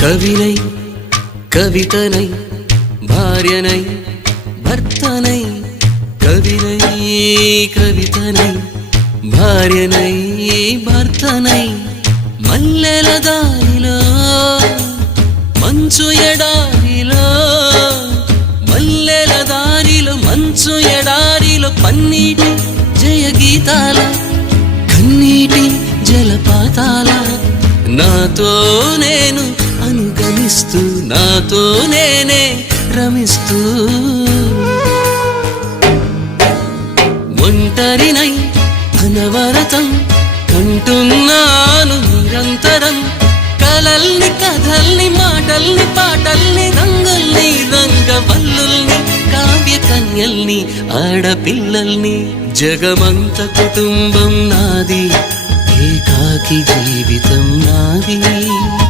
కవినై కవితనై భార్యనై భర్తనై కవినై కవితనై భార్యనై భర్తనై మల్లెల దారిలో మంచు ఎడారిలో మల్లెల దారిలో మంచు ఎడారిలో పన్నీటి జయ గీతాల కన్నీటి జలపాతాల నాతో నేను అనుగమిస్తూ నాతో నేనే రమిస్తూ ఒంటరినై అనవరతం కంటున్నాను నిరంతరం కలల్ని కథల్ని మాటల్ని పాటల్ని రంగుల్ని రంగవల్లుల్ని కావ్య కన్యల్ని ఆడపిల్లల్ని జగమంత కుటుంబం నాది ఏకాకి జీవితం నాది